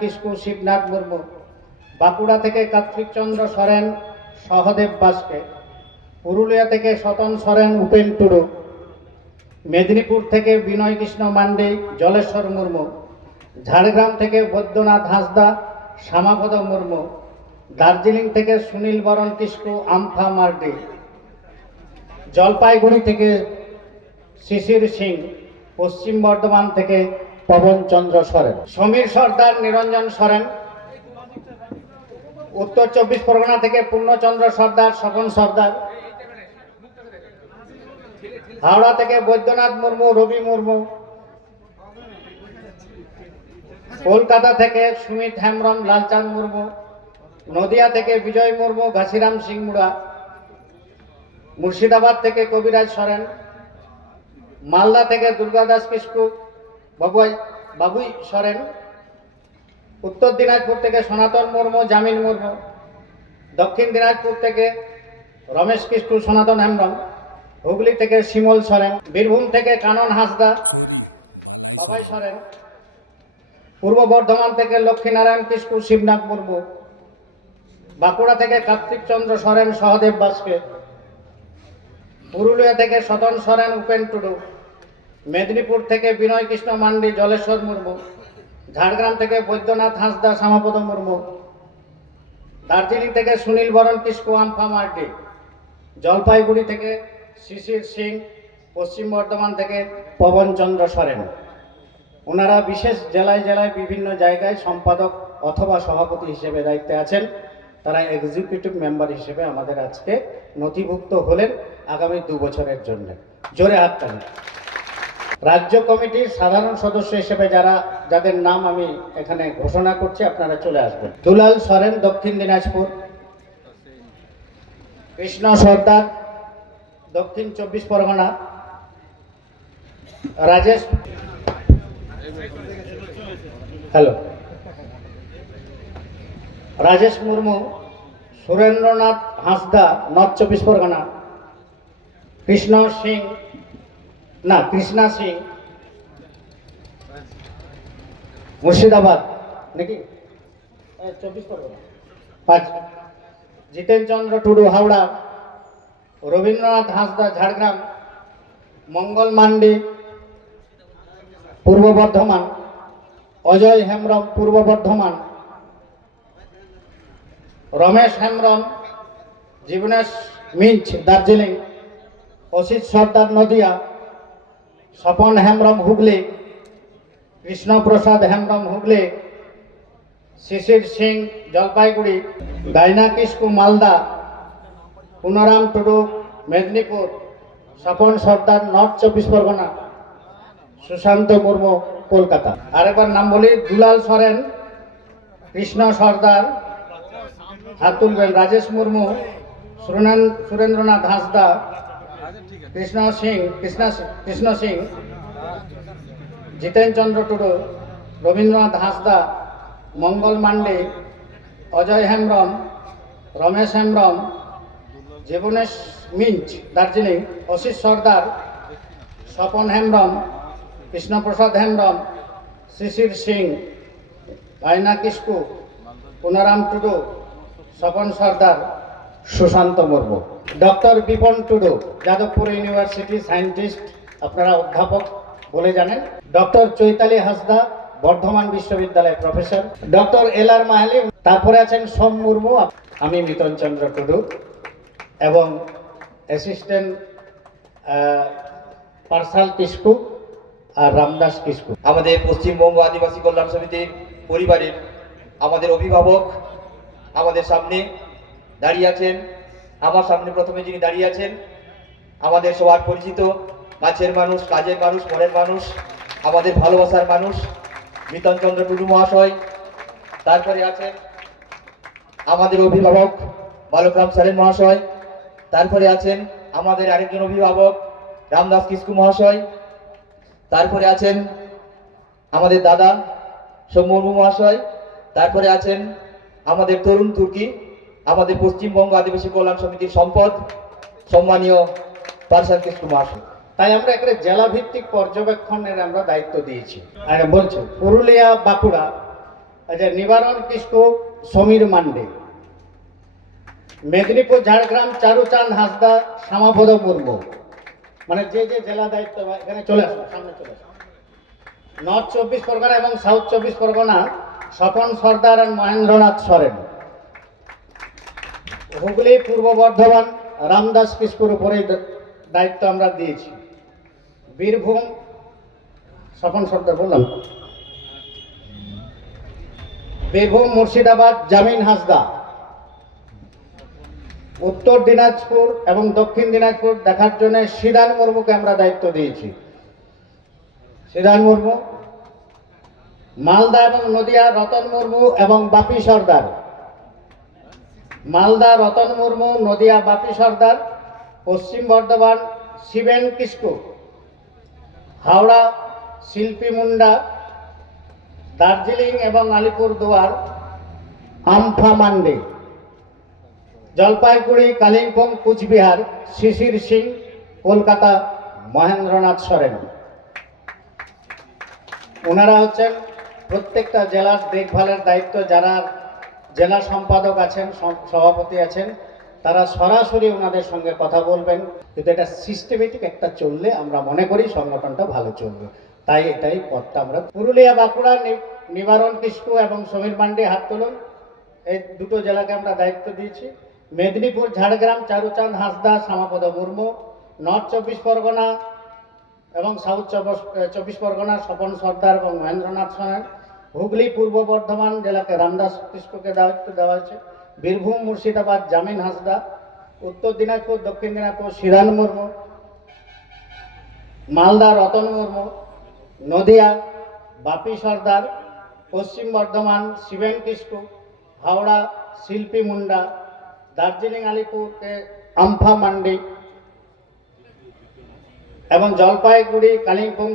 কিস্কু শিবনাথ মুর্মু, বাঁকুড়া থেকে কার্তিক চন্দ্র সরেন সহদেব বাস্কে, পুরুলিয়া থেকে সতন সরেন উপেন টুডু, মেদিনীপুর থেকে বিনয় কৃষ্ণ মান্ডি জলেশ্বর মুর্মু, ঝাড়গ্রাম থেকে বৈদ্যনাথ হাঁসদা শ্যামাপদ মুর্মু, দার্জিলিং থেকে সুনীল বরণ কিস্কু আমফা মার্ডি, জলপাইগুড়ি থেকে শিশির সিং, পশ্চিম বর্ধমান থেকে পবন চন্দ্র সরেন, সমীর সর্দার নিরঞ্জন সরেন, উত্তর 24 পরগনা থেকে পূর্ণচন্দ্র সর্দার স্বপন সর্দার, হাওড়া থেকে বৈদ্যনাথ মুর্মু রবি মুর্মু, কলকাতা থেকে সুমিত হেমব্রম লালচাঁদ মুর্মু, নদিয়া থেকে বিজয় মুর্মু ঘাসিরাম সিং মুড়া, মুর্শিদাবাদ থেকে কবিরাজ সরেন, মালদা থেকে দুর্গাদাস কিস্কু বাবুই সরেন, উত্তর দিনাজপুর থেকে সনাতন মুর্মু জামিন মুর্মু, দক্ষিণ দিনাজপুর থেকে রমেশ কিস্কু সনাতন হেমব্রম, হুগলি থেকে শিমল সরেন, বীরভূম থেকে কানন হাঁসদা বাবাই সরেন, পূর্ব বর্ধমান থেকে লক্ষ্মীনারায়ণ কিস্কু শিবনাথ মুর্মু, বাঁকুড়া থেকে কার্তিক চন্দ্র সরেন সহদেব বাস্কে, পুরুলিয়া থেকে সতন সরেন উপেন টুডু, মেদিনীপুর থেকে বিনয় কৃষ্ণ মান্ডি জলেশ্বর মুর্মু, ঝাড়গ্রাম থেকে বৈদ্যনাথ হাঁসদা শ্যামাপদ মুর্মু, দার্জিলিং থেকে সুনীল বরণ কিস্কু আমফা মার্ডি, জলপাইগুড়ি থেকে শিশির সিং, পশ্চিম বর্ধমান থেকে পবন চন্দ্র সরেন। ওনারা বিশেষ জেলায় জেলায় বিভিন্ন জায়গায় সম্পাদক অথবা সভাপতি হিসেবে দায়িত্বে আছেন। তারা এক্সিকিউটিভ মেম্বার হিসেবে আমাদের আজকে নথিভুক্ত হলেন আগামী 2 বছরের জন্য। জোরে হাততালি। রাজ্য কমিটির সাধারণ সদস্য হিসেবে যাদের নাম আমি এখানে ঘোষণা করছি, আপনারা চলে আসবেন। দুলাল সরেন দক্ষিণ দিনাজপুর, কৃষ্ণ সর্দার দক্ষিণ 24 পরগনা, রাজেশ মুর্মু সুরেন্দ্রনাথ হাঁসদা নর্থ 24 পরগনা, কৃষ্ণা সিং মুর্শিদাবাদ নাকি 24 পরগনা, জিতেন চন্দ্র টুডু হাওড়া, রবীন্দ্রনাথ হাঁসদা ঝাড়গ্রাম, মঙ্গল মান্ডি পূর্ব বর্ধমান, অজয় হেমব্রম পূর্ব বর্ধমান, রমেশ হেমব্রম জীবনেশ মিঞ্চ দার্জিলিং, অসিত সর্দার নদিয়া, স্বপন হেমব্রম হুগলি, কৃষ্ণপ্রসাদ হেমব্রম হুগলি, শিশির সিং জলপাইগুড়ি, গাইনা কিস্কু মালদা, পুনরাম টুডু মেদিনীপুর, স্বপন সর্দার নর্থ 24 পরগনা, সুশান্ত মুর্মু কলকাতা। আরেকবার নাম বলি, দুলাল সরেন, কৃষ্ণ সর্দার হাত তুলবেন, রাজেশ মুর্মু, সুরেন্দ্রনাথ হাঁসদা, কৃষ্ণ সিং, জিতেন চন্দ্র টুডু, রবীন্দ্রনাথ হাঁসদা, মঙ্গল মান্ডি, অজয় হেমব্রম, রমেশ হেমব্রম, জীবনেশ মিঞ্চ দার্জিলিং, অসিত সর্দার, Swapan Hembram, Krishnaprasad Hembram, Shishir Singh, Gaina Kisku, Punaram Tudu, Swapan Sardar, Sushanta Murmu. Doctor Bipan Tudu Jadavpur university scientist, আপনারা অধ্যাপক বলে জানেন। ডক্টর চৈতালি হাঁসদা বর্ধমান বিশ্ববিদ্যালয়ের প্রফেসর, ডক্টর এল.আর. মাহালি, তারপরে আছেন সোম মুর্মু, আমি মিতন চন্দ্র টুডু এবং অ্যাসিস্ট্যান্ট পার্সাল কিস্কু আর রামদাস কিস্কু। আমাদের পশ্চিমবঙ্গ আদিবাসী কল্যাণ সমিতির পরিবারের আমাদের অভিভাবক আমাদের সামনে দাঁড়িয়ে আছেন। আমার সামনে প্রথমে যিনি দাঁড়িয়ে আছেন, আমাদের সবার পরিচিত কাছের মানুষ, কাজের মানুষ, মনের মানুষ, আমাদের ভালোবাসার মানুষ মিতন চন্দ্র টুডু মহাশয়। তারপরে আছেন আমাদের অভিভাবক বালকরাম সারেন মহাশয়। তারপরে আছেন আমাদের আরেকজন অভিভাবক রামদাস কিস্কু মহাশয়। তারপরে আছেন আমাদের দাদা সোম মুর্মু মহাশয়। তারপরে আছেন আমাদের তরুণ তুর্কি, আমাদের পশ্চিমবঙ্গ আদিবাসী কল্যাণ সমিতির সম্পদ সম্মানীয় পার্সাল কিস্কু মহাশয়। তাই আমরা একটা জেলা ভিত্তিক পর্যবেক্ষণের আমরা দায়িত্ব দিয়েছি। আর বলছি পুরুলিয়া, বাঁকুড়া আচ্ছা, নিবারণ কিসকু, সমীর মান্ডি। মেদিনীপুর ঝাড়গ্রাম চারুচাঁদ হাঁসদা, শ্যামাপদ মুর্মু। মানে যে যে জেলা দায়িত্ব এখানে চলে আসুন, সামনে চলে আসুন। নর্থ 24 পরগনা এবং সাউথ 24 পরগনা স্বপন সর্দার আর মহেন্দ্রনাথ সরেন। হুগলি পূর্ব বর্ধমান রামদাস কিস্কুর উপরে দায়িত্ব আমরা দিয়েছি। বীরভূম স্বপন সর্দার বললাম। বীরভূম মুর্শিদাবাদ জামিন হাঁসদা। উত্তর দিনাজপুর এবং দক্ষিণ দিনাজপুর দেখার জন্য সিদান মুর্মুকে আমরা দায়িত্ব দিয়েছি। সিদান মুর্মু। মালদা এবং নদিয়া রতন মুর্মু এবং বাপি সর্দার। মালদা রতন মুর্মু, নদিয়া বাপি সর্দার। পশ্চিম বর্ধমান শিবেন কিসকু। হাওড়া শিল্পী মুন্ডা। দার্জিলিং এবং আলিপুরদুয়ার আমফা মান্ডি। জলপাইগুড়ি কালিম্পং কুচবিহার শিশির সিং। কলকাতা মহেন্দ্রনাথ সরেন। ওনারা হচ্ছেন প্রত্যেকটা জেলার দেখভালের দায়িত্ব, যারা জেলা সম্পাদক আছেন, সভাপতি আছেন, তারা সরাসরি ওনাদের সঙ্গে কথা বলবেন। কিন্তু এটা সিস্টেমেটিক একটা চললে আমরা মনে করি সংগঠনটা ভালো চলবে, তাই এটাই পথটা আমরা। পুরুলিয়া বাঁকুড়া নিবারণ কিসকু এবং সমীর মান্ডি হাত তুলুন। এই দুটো জেলাকে আমরা দায়িত্ব দিয়েছি। মেদিনীপুর ঝাড়গ্রাম চারুচাঁদ হাঁসদা, শ্যামাপদ মুর্মু। নর্থ 24 পরগনা এবং সাউথ 24 পরগনা স্বপন সর্দার এবং মহেন্দ্রনাথ সরেন। হুগলি পূর্ব বর্ধমান জেলাকে রামদাস কিস্কুকে দায়িত্ব দেওয়া হয়েছে। বীরভূম মুর্শিদাবাদ জামিন হাঁসদা। উত্তর দিনাজপুর দক্ষিণ দিনাজপুর সিরান মুর্মু। মালদা রতন মুর্মু। নদিয়া বাপি সর্দার। পশ্চিম বর্ধমান শিবেন কিসকু। হাওড়া শিল্পী মুন্ডা। দার্জিলিং আলিপুরকে আমফা মান্ডি এবং জলপাইগুড়ি কালিম্পং